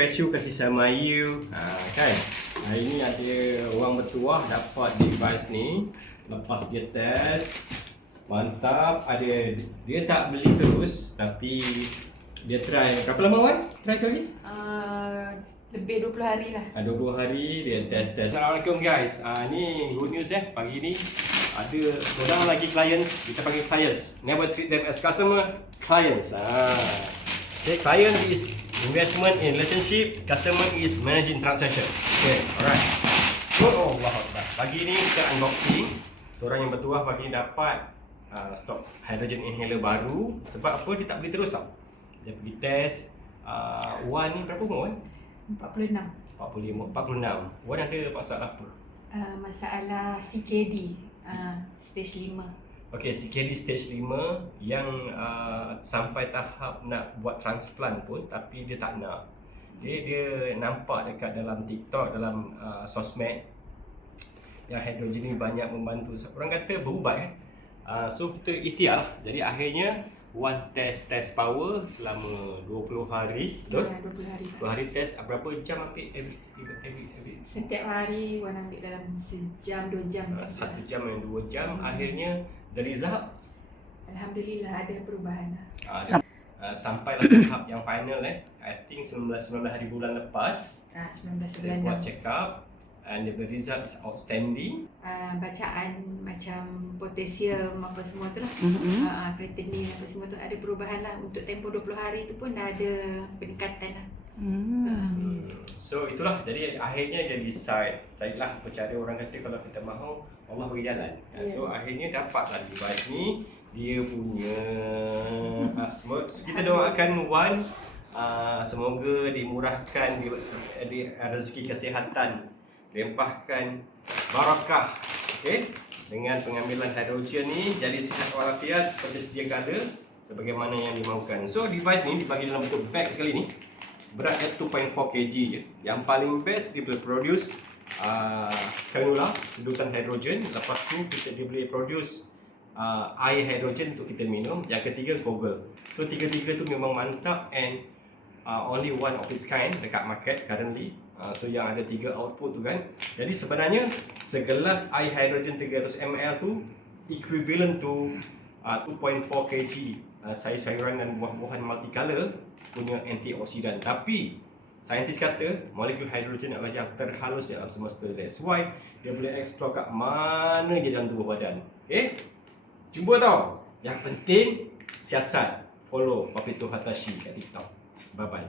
special kasih sama you. Kan? Hari ni ada orang bertuah dapat device ni. Lepas dia test, mantap. Dia tak beli terus, tapi dia try. Berapa lama Wan? Try kali? Lebih 20 hari lah. 20 hari dia test. Assalamualaikum guys. Ni good news pagi ni. Ada seorang lagi clients, kita panggil clients. Never treat them as customer, clients. Okay, client is investment in relationship, customer is managing transaction. Okay, alright. So, Allah Akbar. Pagi ni kita unboxing. Seorang yang bertuah pagi ni dapat stok hydrogen inhaler baru. Sebab apa? Dia tak beli terus tau. Dia pergi test. Wan ni berapa umur Wan? 46. 46. Wan ada masalah apa? Masalah CKD, stage 5. Okey, CKD stage 5 yang sampai tahap nak buat transplant pun tapi dia tak nak. Dia nampak dekat dalam TikTok, dalam sosmed yang hydrogen ni banyak membantu. Orang kata berubat kan. So kita ikhtiar lah. Jadi akhirnya Wan test power selama 20 hari. Betul? Ya, 20 hari. 20 hari test. Berapa jam ambil every Setiap hari Wan ambil dalam sejam 2 jam. 1 jam dan 2 jam. Akhirnya the result, Alhamdulillah ada perubahan. sampailah tahap yang final I think 19 hari bulan lepas 19 dia bulan buat check up and the result is outstanding. Bacaan macam potasium apa semua tu lah, creatinine apa semua tu ada perubahan lah. Untuk tempoh 20 hari tu pun dah ada peningkatan lah. So itulah, jadi akhirnya dia decide carilah apa cara. Orang kata kalau kita mahu, Allah bagi jalan. So akhirnya dapatlah device ni. Dia punya semoga kita doakan Wan semoga dimurahkan di rezeki kesihatan, limpahkan barakah, okey, dengan pengambilan hidrogen ni, jadi sihat walafiat seperti sedia kala sebagaimana yang dimahukan. So device ni dibagi dalam bentuk bag sekali ni. Berat 2.4 kg je. Yang paling best dia boleh produce cannula, sedutan hidrogen. Lepas tu dia boleh produce air hidrogen untuk kita minum. Yang ketiga Google. So tiga-tiga tu memang mantap and only one of its kind dekat market currently. So yang ada 3 output tu kan. Jadi sebenarnya segelas air hidrogen 300 ml tu equivalent to 2.4 kg sayur-sayuran dan buah-buahan multicolor punya antioksidan. Tapi saintis kata molekul hidrogen adalah yang terhalus dalam semesta. That's why dia boleh explore kat mana je dalam tubuh badan. Okay? Jumpa tau. Yang penting siasat follow Papito Hatashi kat TikTok. Bye bye.